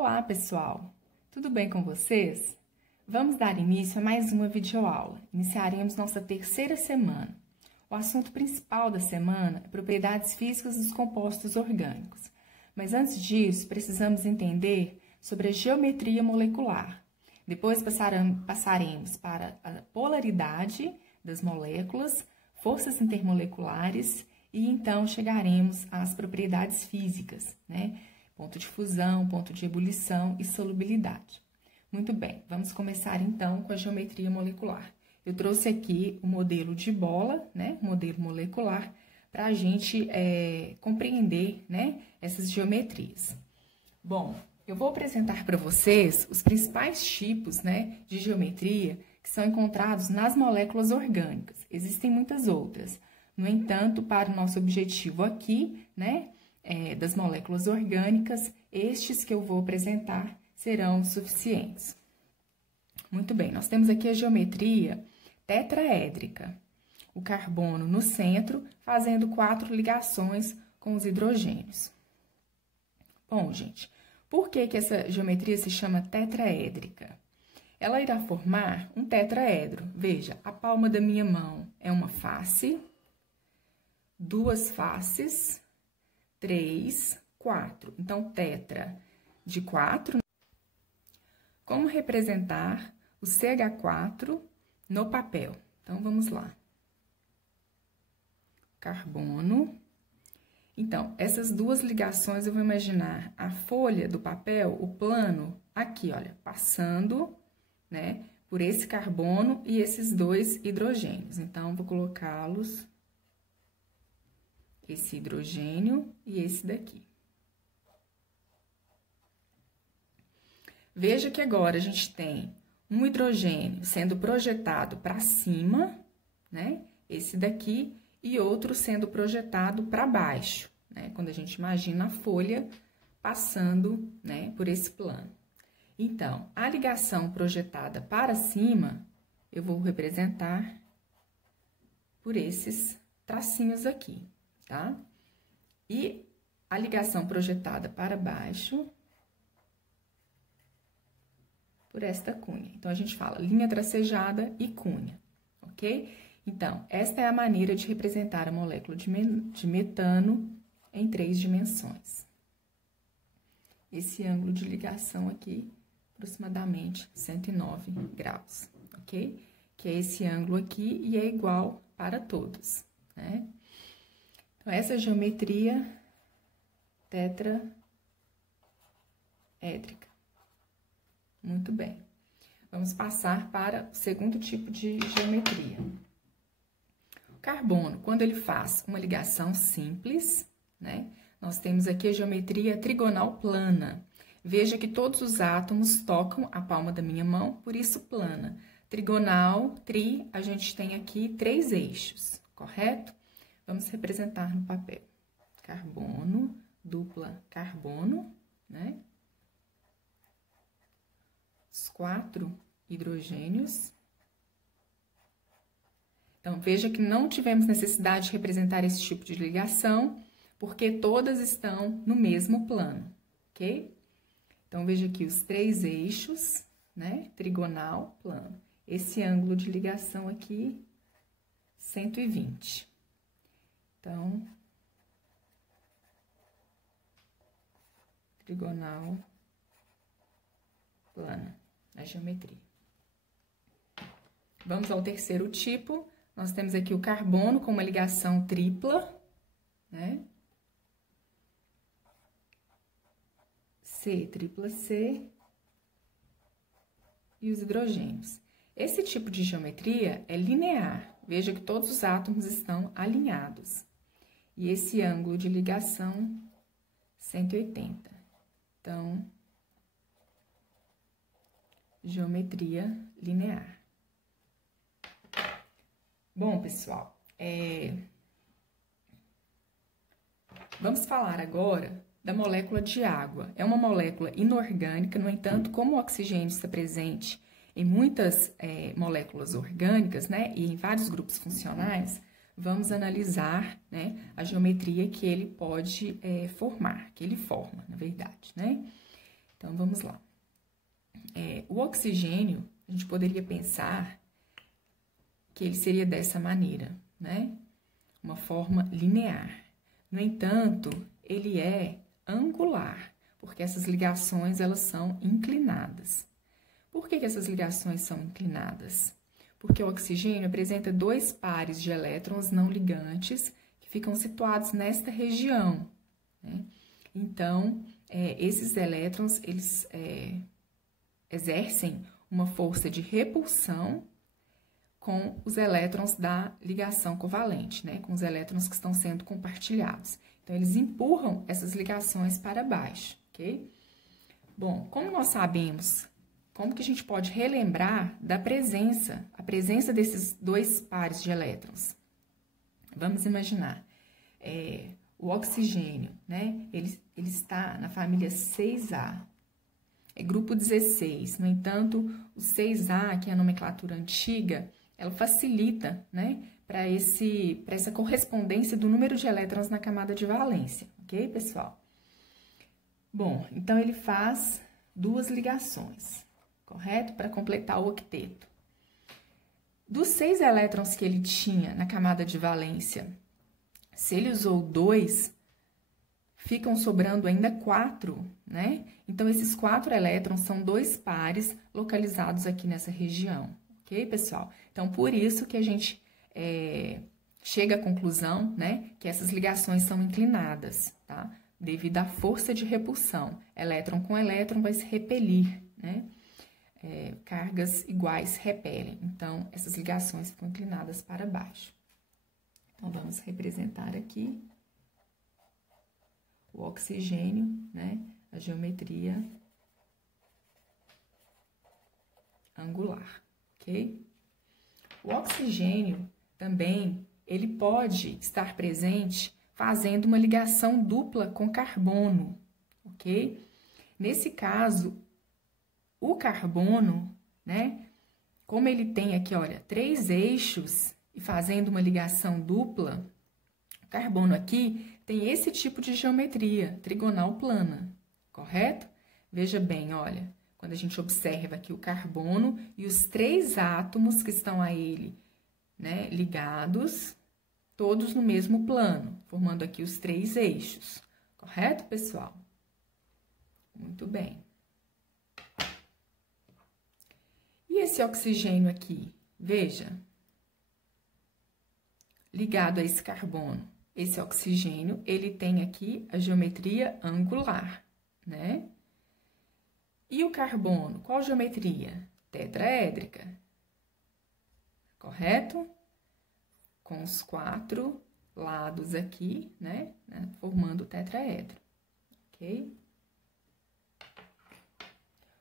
Olá, pessoal! Tudo bem com vocês? Vamos dar início a mais uma videoaula. Iniciaremos nossa terceira semana. O assunto principal da semana é propriedades físicas dos compostos orgânicos. Mas antes disso, precisamos entender sobre a geometria molecular. Depois passaremos para a polaridade das moléculas, forças intermoleculares e então chegaremos às propriedades físicas, né? Ponto de fusão, ponto de ebulição e solubilidade. Muito bem, vamos começar então com a geometria molecular. Eu trouxe aqui o modelo de bola, né? Modelo molecular, para a gente compreender, né? Essas geometrias. Bom, eu vou apresentar para vocês os principais tipos, né? De geometria que são encontrados nas moléculas orgânicas. Existem muitas outras. No entanto, para o nosso objetivo aqui, né? Das moléculas orgânicas, estes que eu vou apresentar serão suficientes. Muito bem, nós temos aqui a geometria tetraédrica. O carbono no centro, fazendo 4 ligações com os hidrogênios. Bom, gente, por que essa geometria se chama tetraédrica? Ela irá formar um tetraedro. Veja, a palma da minha mão é uma face, 2 faces, 3, 4. Então, tetra de 4. Como representar o CH4 no papel? Então, vamos lá. Carbono. Então, essas duas ligações, eu vou imaginar a folha do papel, o plano, aqui, olha, passando, né, por esse carbono e esses 2 hidrogênios. Então, vou colocá-los, esse hidrogênio e esse daqui. Veja que agora a gente tem um hidrogênio sendo projetado para cima, né, esse daqui, e outro sendo projetado para baixo, né, quando a gente imagina a folha passando, né, por esse plano. Então, a ligação projetada para cima, eu vou representar por esses tracinhos aqui, tá? E a ligação projetada para baixo, por esta cunha. Então, a gente fala linha tracejada e cunha, ok? Então, esta é a maneira de representar a molécula de metano em 3 dimensões. Esse ângulo de ligação aqui, aproximadamente 109 graus, ok? Que é esse ângulo aqui e é igual para todos, né? Então, essa geometria tetraédrica. Muito bem. Vamos passar para o segundo tipo de geometria. O carbono, quando ele faz uma ligação simples, né? Nós temos aqui a geometria trigonal plana. Veja que todos os átomos tocam a palma da minha mão, por isso plana. Trigonal, a gente tem aqui 3 eixos, correto? Vamos representar no papel. Carbono, dupla carbono, né? Os 4 hidrogênios. Então, veja que não tivemos necessidade de representar esse tipo de ligação, porque todas estão no mesmo plano, ok? Então, veja aqui os 3 eixos, né? Trigonal, plano. Esse ângulo de ligação aqui, 120. Então, trigonal, plana, a geometria. Vamos ao terceiro tipo. Nós temos aqui o carbono com uma ligação tripla, né? C, tripla C e os hidrogênios. Esse tipo de geometria é linear. Veja que todos os átomos estão alinhados. E esse ângulo de ligação, 180. Então, geometria linear. Bom, pessoal, vamos falar agora da molécula de água. É uma molécula inorgânica, no entanto, como o oxigênio está presente em muitas moléculas orgânicas, né, e em vários grupos funcionais, vamos analisar, né, a geometria que ele pode formar, que ele forma, na verdade, né? Então, vamos lá. O oxigênio, a gente poderia pensar que ele seria dessa maneira, né? Uma forma linear. No entanto, ele é angular, porque essas ligações, elas são inclinadas. Por que essas ligações são inclinadas? Porque o oxigênio apresenta dois pares de elétrons não ligantes que ficam situados nesta região, né? Então, esses elétrons, eles exercem uma força de repulsão com os elétrons da ligação covalente, né? Com os elétrons que estão sendo compartilhados. Então, eles empurram essas ligações para baixo, ok? Bom, como nós sabemos, como que a gente pode relembrar a presença desses dois pares de elétrons? Vamos imaginar, o oxigênio, né? Ele está na família 6A, é grupo 16. No entanto, o 6A, que é a nomenclatura antiga, ela facilita, né, para essa correspondência do número de elétrons na camada de valência, ok, pessoal? Bom, então ele faz duas ligações, correto? Para completar o octeto. Dos 6 elétrons que ele tinha na camada de valência, se ele usou 2, ficam sobrando ainda 4, né? Então, esses 4 elétrons são 2 pares localizados aqui nessa região, ok, pessoal? Então, por isso que a gente chega à conclusão, né, que essas ligações são inclinadas, tá? Devido à força de repulsão. Elétron com elétron vai se repelir, né? Cargas iguais repelem. Então, essas ligações ficam inclinadas para baixo. Então, vamos representar aqui o oxigênio, né? A geometria angular, ok? O oxigênio também, ele pode estar presente fazendo uma ligação dupla com carbono, ok? Nesse caso, o carbono, né? Como ele tem aqui, olha, 3 eixos e fazendo uma ligação dupla, o carbono aqui tem esse tipo de geometria trigonal plana, correto? Veja bem, olha, quando a gente observa aqui o carbono e os 3 átomos que estão a ele, né, ligados, todos no mesmo plano, formando aqui os 3 eixos, correto, pessoal? Muito bem. E esse oxigênio aqui, veja, ligado a esse carbono, esse oxigênio, ele tem aqui a geometria angular, né? E o carbono, qual geometria? Tetraédrica, correto? Com os 4 lados aqui, né? Formando o tetraedro, ok?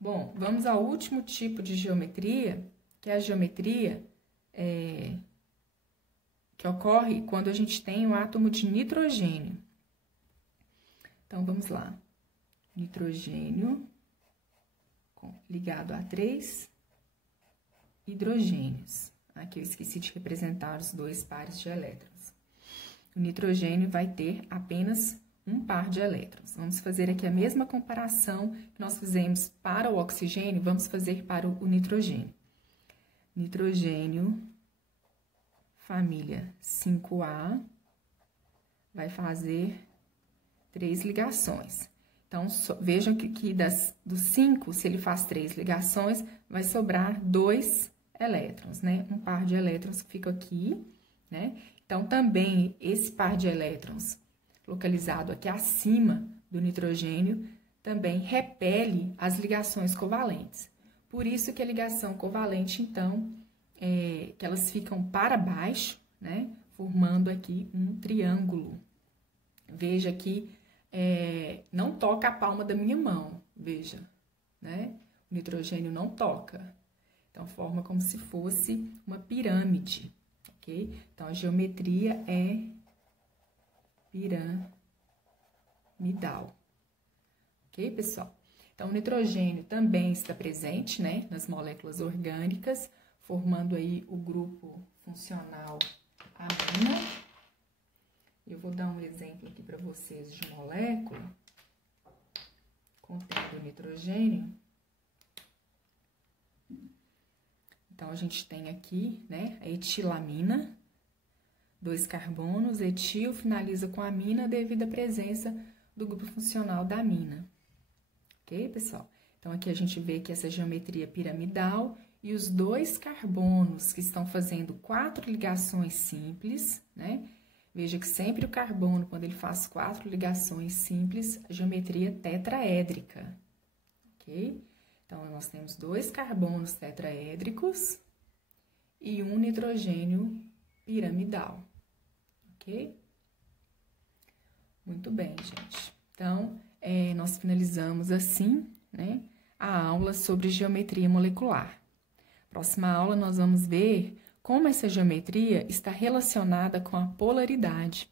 Bom, vamos ao último tipo de geometria, que é a geometria que ocorre quando a gente tem o átomo de nitrogênio. Então, vamos lá. Nitrogênio ligado a 3 hidrogênios. Aqui eu esqueci de representar os 2 pares de elétrons. O nitrogênio vai ter apenas um par de elétrons. Vamos fazer aqui a mesma comparação que nós fizemos para o oxigênio, vamos fazer para o nitrogênio. Nitrogênio, família 5A, vai fazer 3 ligações. Então, vejam que dos 5, se ele faz 3 ligações, vai sobrar 2 elétrons, né? Um par de elétrons que fica aqui, né? Então, também, esse par de elétrons localizado aqui acima do nitrogênio, também repele as ligações covalentes. Por isso que a ligação covalente, então, que elas ficam para baixo, né? Formando aqui um triângulo. Veja que não toca a palma da minha mão, veja, né? O nitrogênio não toca. Então, forma como se fosse uma pirâmide, ok? Então, a geometria é piramidal, ok, pessoal? Então, o nitrogênio também está presente, né, nas moléculas orgânicas, formando aí o grupo funcional amina. Eu vou dar um exemplo aqui para vocês de molécula contendo o nitrogênio. Então, a gente tem aqui, né, a etilamina, 2 carbonos, etil finaliza com amina devido à presença do grupo funcional da amina. Ok, pessoal? Então, aqui a gente vê que essa geometria piramidal e os 2 carbonos que estão fazendo 4 ligações simples, né? Veja que sempre o carbono, quando ele faz 4 ligações simples, a geometria tetraédrica, ok? Então, nós temos 2 carbonos tetraédricos e um nitrogênio piramidal, ok? Muito bem, gente. Então, nós finalizamos assim, né, a aula sobre geometria molecular. Próxima aula, nós vamos ver como essa geometria está relacionada com a polaridade.